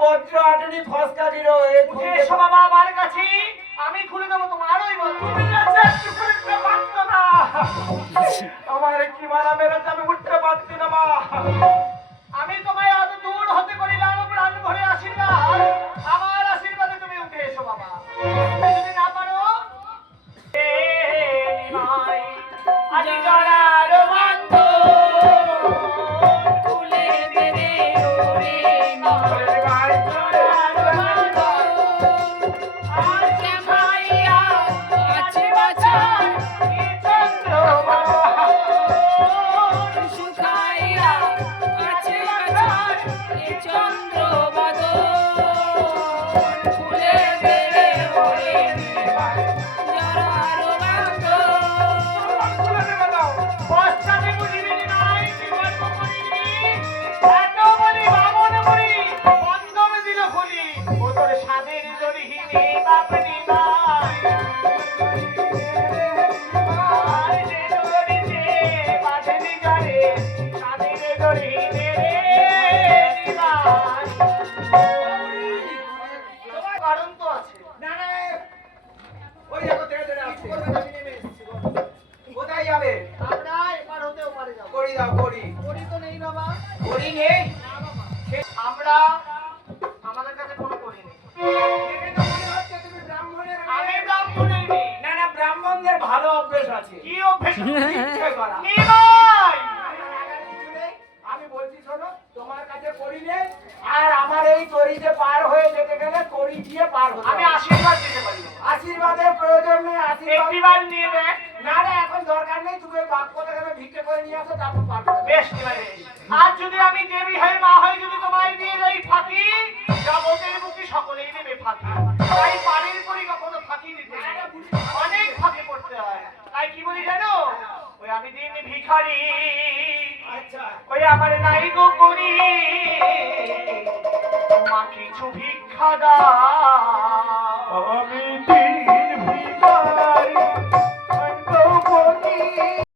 বজ্র আটনি ফসকা দিল উঠে এসো বাবা আমার কাছে, আমি খুলে দেবো তোমারই বল। তুমি কাছে একটু করে উঠতে পারছো না, আমার কি মারা মেরেছে, আমি উঠতে পারছি না মা। আমি তোমায় অত দূর হতে করিলাম প্রাণ ভরে আশীর্বাদ, আমার আশীর্বাদে তুমি উঠে এসো বাবা। যদি না পারো আজি জড়ার বান্ধ খুলে দেবে ওরে মা, জড়ার বান্ধ আর শ্যামাইয়া আছে বাছার এ চন্দ্রমা শুকাইয়া আছে বাছার এ চন্দ্রবাদল ফুলে বেড়ে ওরে নির্বাণ জরার বাঁধন। পশ্চাতে বুঝিবি নাই কি গল্প করিনি, এত বলি বামন মরি বন্ধন দিল খুলি, ও তোর স্বাদের জরিহীনে বাপনি নাই আর যে জরিতে বাঁধেনি গারে স্বাদের জরিহীনে রে নিবাস। তোমার কারণ তো আছে। না না, ওই দেখো ধীরে ধীরে আসছে। কোথায় যাবে? আমরা এপার হতে ওপারে যাবো। করি দাও, করি। করি তো নেই বাবা, করি নেই? আমরা আমাদের কাছে কোনো করি নেই। দেখে তো মনে হচ্ছে তুমি ব্রাহ্মণের মেয়ে। আমি ব্রাহ্মণের মেয়ে। না না, ব্রাহ্মণদের ভালো অভ্যেস আছে। কি অভ্যেস? ইচ্ছে করা। নিমাই! কিছু নেই। আমি বলছি শোনো, তোমার কাছে করি নেই, আর আমার এই তরিতে পার হয়ে যেতে গেলে তরি দিয়ে পার হতে আমি হবে। আশীর্বাদ দিতে পারি না। আশীর্বাদের প্রয়োজন নেই, আশীর্বাদ একটিবার নিয়ে দেখ। না না, এখন দরকার নেই, তুমি ওই বাক্য থেকে ভিক্ষে করে নিয়ে আসো, তারপর পার করবে। বেশ নিমাই বেশ। আর যদি আমি দেবী হয়ে মা হয়ে যদি তোমায় দিয়ে যাই ফাঁকি, জগতের বুকে সকলেই দেবে ফাঁকি। তাই পানির পরি কখনো ফাঁকি দিতে নেই। অনেক ফাঁকি করতে হয়। তাই কি বলি জানো? ওই আমি দিন ভিখারি, আচ্ছা, ওই আমার নাই গো করি, মা কিছু ভিক্ষা দাও। আমি দিন